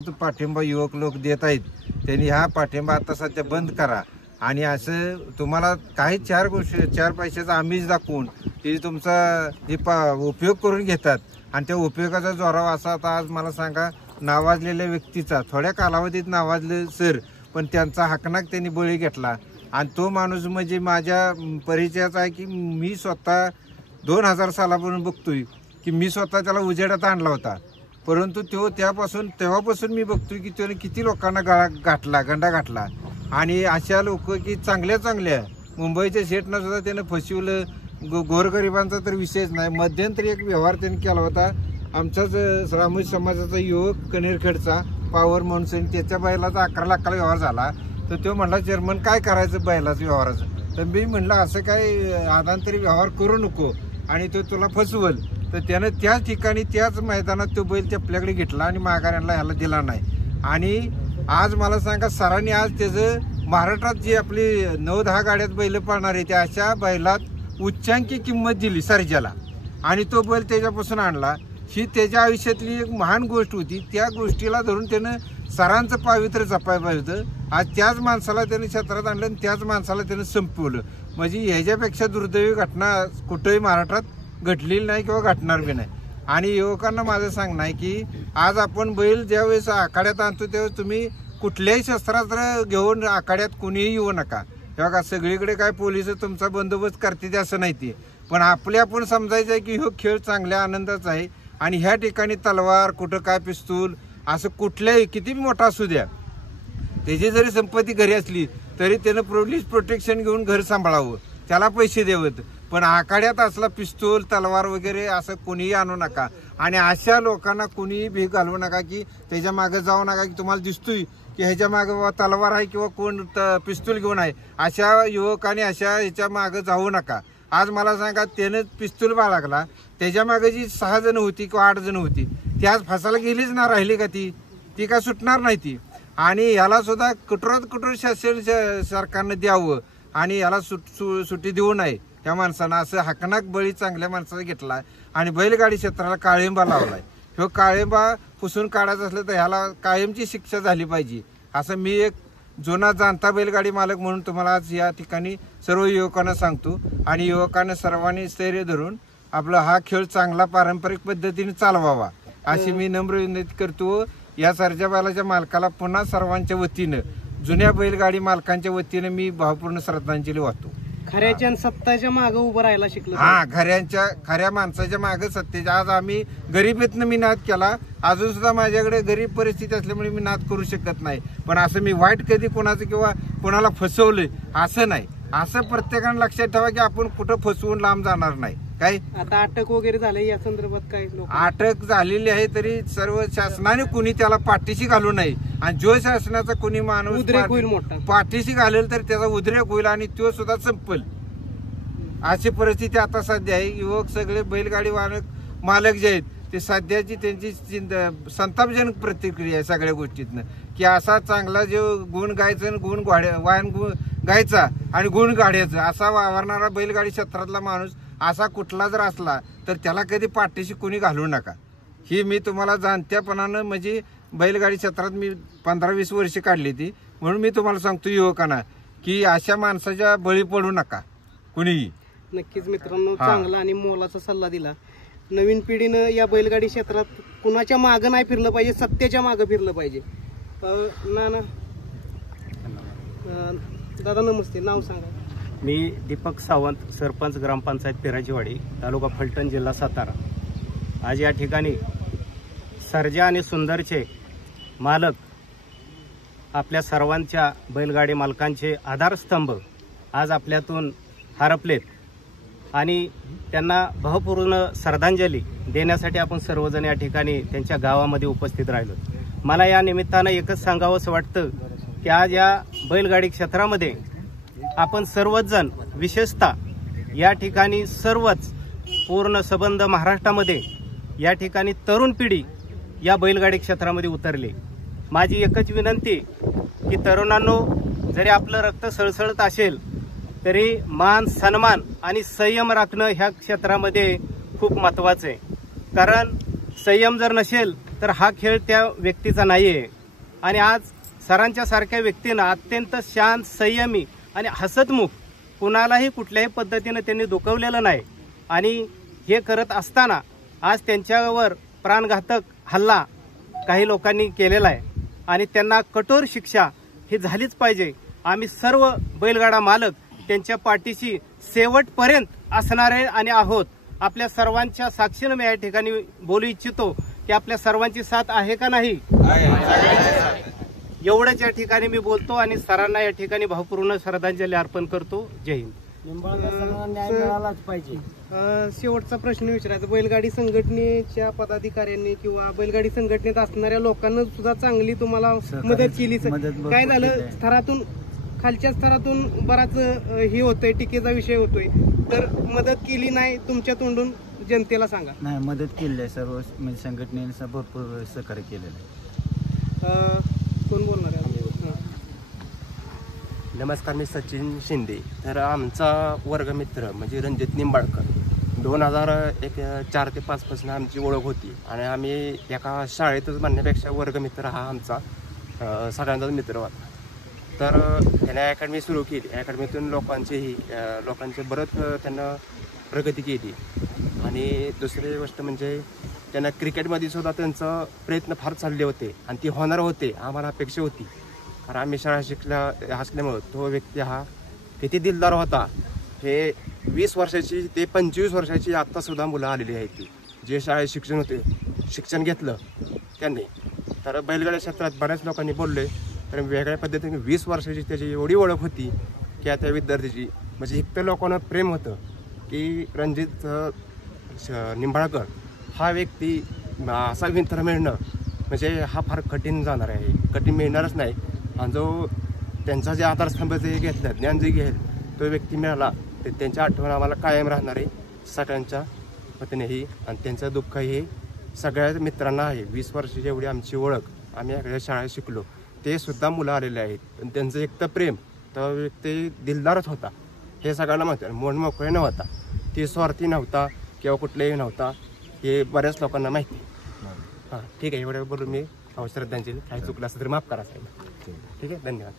पाठिंबा युवक लोक देत आहेत, त्यांनी हा पाठिंबा आता सध्या बंद करा आणि असं तुम्हाला काही चार पैशाचा आमिष दाखवून ते तुमचा उपयोग करून घेतात आणि त्या उपयोगाचा जोरावा असा आता आज मला सांगा नावाजलेल्या व्यक्तीचा थोड्या कालावधीत नावाजले सर, पण त्यांचा हकनाक त्यांनी बळी घेतला आणि तो माणूस म्हणजे माझ्या परिचयाचा आहे की मी स्वतः 2000 सालापासून बघतोय की मी स्वतः त्याला उजेडात आणला होता, परंतु तेव्हापासून मी बघतोय की त्याने किती लोकांना गंडा घातला आणि अशा लोक की चांगल्या मुंबईच्या शेटनं सुद्धा त्यानं फसवलं, गोरगरिबांचा तर विषयच नाही। मध्यंतरी एक व्यवहार त्यांनी केला होता आमचाच रामोजी समाजाचा युवक कनेरखेडचा पॉवर म्हणून, त्याच्या बैलाचा 11 लाखाला व्यवहार झाला, तर तो म्हणला चेअरमन काय करायचं बैलाचं व्यवहाराचं, तर मी म्हणलं असं काय आदांतरी व्यवहार करू नको आणि तो तुला फसवल, तर त्यानं त्याच ठिकाणी त्याच मैदानात तो बैल आपल्याकडे घेतला आणि माघाऱ्यांना ह्याला दिला नाही। आणि आज मला सांगा सरांनी आज त्याचं महाराष्ट्रात जी आपली 9-10 गाड्यात बैल पाळणार आहे त्या अशा बैलात उच्चांकी किंमत दिली सर्जाला आणि तो बैल त्याच्यापासून आणला। ही त्याच्या आयुष्यातली एक महान गोष्ट होती, त्या गोष्टीला धरून त्यानं सरांचं पावित्र्य जपाय पाहिजे होतं। आज त्याच माणसाला त्याने क्षेत्रात आणलं आणि त्याच माणसाला त्यानं संपवलं, म्हणजे ह्याच्यापेक्षा दुर्दैवी घटना कुठेही महाराष्ट्रात घडलेली नाही किंवा घडणार बी नाही। आणि युवकांना माझं सांगणं आहे की आज आपण बैल ज्यावेळेस आखाड्यात आणतो त्यावेळेस तुम्ही कुठल्याही शस्त्रास्त्र घेऊन आखाड्यात कुणीही येऊ नका। तेव्हा सगळीकडे काय पोलिस तुमचा बंदोबस्त करते असं नाही ते, पण आपण समजायचं आहे की हा खेळ चांगल्या आनंदाचा आहे आणि ह्या ठिकाणी तलवार कुठं काय पिस्तूल असं कुठल्याही किती मोठा असू द्या त्याची जरी संपत्ती घरी असली तरी त्यानं पोलीस प्रोटेक्शन घेऊन घर सांभाळावं, त्याला पैसे द्यावेत, पण आखाड्यात असला पिस्तूल तलवार वगैरे असं कोणीही आणू नका आणि अशा लोकांना कोणीही भीक घालवू नका की त्याच्या मागे जाऊ नका की तुम्हाला दिसतोय की ह्याच्या मागे तलवार आहे किंवा कोण पिस्तूल घेऊन आहे, अशा युवकांनी अशा ह्याच्या मागे जाऊ नका। आज मला सांगा त्यानं पिस्तूल बाळगला, त्याच्या मागे जी 6 जण होती किंवा 8 जण होती ती आज फसायला गेलीच ना, राहिली का ती काय सुटणार नाही ती। आणि याला सुद्धा कठोर शासन सरकारनं द्यावं आणि याला सुट्टी देऊ नये त्या माणसानं, असं हकनाक बळी चांगल्या माणसाचा घेतला आणि बैलगाडी क्षेत्राला काळिंबा लावलाय। ह्यो काळिंबा पुसून काढायचं असलं तर ह्याला कायमची शिक्षा झाली पाहिजे, असं मी एक जुना जाणता बैलगाडी मालक म्हणून तुम्हाला आज या ठिकाणी सर्व युवकांना सांगतो। आणि युवकांना सर्वांनी स्थैर्य धरून आपला हा खेळ चांगला पारंपरिक पद्धतीने चालवावा अशी मी नम्र विनंती करतो। या सर्जा बैलाच्या मालकाला पुन्हा सर्वांच्या वतीनं जुन्या बैलगाडी मालकांच्या वतीनं मी भावपूर्ण श्रद्धांजली वाहतो। खऱ्याच्या सत्याच्या मागे उभं राहायला शिकलो, खऱ्या माणसाच्या मागे सत्तेच्या। आज आम्ही गरिबीतनं मी नाद केला, अजून सुद्धा माझ्याकडे गरीब परिस्थिती असल्यामुळे मी नाद करू शकत नाही, पण असं मी वाईट कधी कोणाचं किंवा कोणाला फसवलंय असं नाही, असं प्रत्येकाने लक्षात ठेवा की आपण कुठं फसवून लांब जाणार नाही। काय आता अटक वगैरे झाले या संदर्भात काय अटक झालेली आहे तरी सर्व शासनाने कुणी त्याला पाठीशी घालू नये आणि जो शासनाचा कुणी माणूस पाठीशी घालेल तर त्याचा उद्रेक होईल आणि तो सुद्धा संपेल, अशी परिस्थिती आता सध्या आहे। युवक सगळे बैलगाडी मालक जे आहेत ते सध्याची त्यांची संतापजनक प्रतिक्रिया आहे सगळ्या गोष्टीतनं की असा चांगला जो गुण गायचा गुण वाहन गायचा आणि गुण गाड्याचा असा वावरणारा बैलगाडी क्षेत्रातला माणूस असा कुठला जर असला तर त्याला कधी पाठीशी कोणी घालू नका। ही मी तुम्हाला जाणत्यापणानं म्हणजे बैलगाडी क्षेत्रात मी 15-20 वर्ष काढली ती, म्हणून मी तुम्हाला सांगतो युवकांना की अशा माणसाच्या बळी पडू नका कुणीही। नक्कीच मित्रांनो, चांगला आणि मोलाचा सल्ला दिला। नवीन पिढीनं या बैलगाडी क्षेत्रात कुणाच्या मागं नाही फिरलं पाहिजे, सत्याच्या मागं फिरलं पाहिजे। नाना दादा नमस्ते, नाव सांगा। मी दीपक सावंत, सरपंच ग्रामपंचायत पेराचीवाडी, तालुका फलटण, जिल्हा सातारा। आज या ठिकाणी सर्जा आणि सुंदरचे मालक आपल्या सर्वांच्या बैलगाडी मालकांचे आधारस्तंभ आज आपल्यातून हरपलेत आणि त्यांना भावपूर्ण श्रद्धांजली देण्यासाठी आपण सर्वजण या ठिकाणी त्यांच्या गावामध्ये उपस्थित राहिलो। मला या निमित्तानं एकच सांगावंसं वाटतं की आज या बैलगाडी क्षेत्रामध्ये आपण सर्वच जण, विशेषतः या ठिकाणी सर्वच पूर्ण संबंध महाराष्ट्रामध्ये या ठिकाणी तरुण पिढी या बैलगाडी क्षेत्रामध्ये उतरली। माझी एकच विनंती की तरुणांनो, जरी आपलं रक्त सळसळत असेल तरी मान सन्मान आणि संयम राखणं ह्या क्षेत्रामध्ये खूप महत्त्वाचं आहे, कारण संयम जर नसेल तर हा खेळ त्या व्यक्तीचा नाही आहे. आणि आज सरांच्या सारख्या व्यक्तीनं अत्यंत शांत, संयमी आणि हसतमुख, कुणालाही कुठल्याही पद्धतीनं त्यांनी दुखवलेलं नाही. आणि हे करत असताना आज त्यांच्यावर प्राणघातक हल्ला काही लोकांनी केलेला आहे आणि त्यांना कठोर शिक्षा ही झालीच पाहिजे. आम्ही सर्व बैलगाडा मालक त्यांच्या पाठीशी शेवटपर्यंत असणारे आणि आहोत. आपल्या सर्वांच्या साक्षीनं मी या ठिकाणी बोलू इच्छितो की आपल्या सर्वांची साथ आहे का नाही, एवढंच या ठिकाणी मी बोलतो आणि सरांना या ठिकाणी भावपूर्ण श्रद्धांजली अर्पण करतो. जय हिंद. न्याय मिळालाच पाहिजे. शेवटचा प्रश्न विचारायचा, बैलगाडी संघटनेच्या पदाधिकाऱ्यांनी किंवा बैलगाडी संघटनेत असणाऱ्या लोकांना सुद्धा चांगली तुम्हाला मदत केली. काय झालं, स्तरातून खालच्या स्तरातून बराच हे होतोय, टीकेचा विषय होतोय, तर मदत केली नाही तुमच्या तोंडून जनतेला सांगा. नाही, मदत केली आहे सर्व, म्हणजे संघटनेने भरपूर सहकार्य केलेलं आहे. कोण बोलणार आहे? नमस्कार, मी सचिन शिंदे. तर आमचा वर्गमित्र म्हणजे रणजित निंबाळकर 2004 ते 5 पासून आमची ओळख होती आणि आम्ही एका शाळेतच म्हणण्यापेक्षा वर्गमित्र हा आमचा सगळ्यांचाच मित्र होता. तर त्याने अकॅडमी सुरू केली. अकॅडमीतून लोकांचे बरंच त्यांना प्रगती केली. आणि दुसरी गोष्ट म्हणजे त्यांना क्रिकेटमध्ये सुद्धा त्यांचा प्रयत्न फार चालले होते आणि ती होणार होते, आम्हाला अपेक्षा होती. कारण आम्ही शाळा असल्यामुळं तो व्यक्ती हा किती दिलदार होता. हे 20 वर्षाची ते 25 वर्षाची आत्तासुद्धा मुलं आलेली आहेत ती जे शाळेत शिक्षण घेतलं त्यांनी. तर बैलगाड्या क्षेत्रात बऱ्याच लोकांनी बोलले, तर वेगळ्या पद्धतीने 20 वर्षाची त्याची एवढी ओळख होती की त्या विद्यार्थ्याची म्हणजे इतकं लोकांना प्रेम होतं की रणजित निंबाळकर हा व्यक्ती असा मित्र मिळणं म्हणजे हा फार कठीण जाणार आहे, कठीण मिळणारच नाही. आणि जो त्यांचा जे आधारस्तंभ जे घेतलं, ज्ञान जे घेईल तो व्यक्ती मिळाला तर त्यांच्या आठवण आम्हाला कायम राहणार आहे सगळ्यांच्या वतीनेही. आणि त्यांचं दुःख हे सगळ्या मित्रांना आहे. 20 वर्षाची एवढी आमची ओळख, आम्ही एखाद्या शाळेत शिकलो, ते सुद्धा मुलं आलेले आहेत. पण त्यांचं एक तर प्रेम, तो व्यक्ती दिलदारच होता हे सगळ्यांना माहिती आहे. मन मोकळे नव्हता, ते स्वार्थी नव्हता किंवा कुठलेही नव्हता, हे बऱ्याच लोकांना माहिती आहे. हां, ठीक आहे, एवढ्या बोलून मी श्रद्धांजली. काही चुकलं असं तरी माफ करा साहेब. ठीक आहे, धन्यवाद.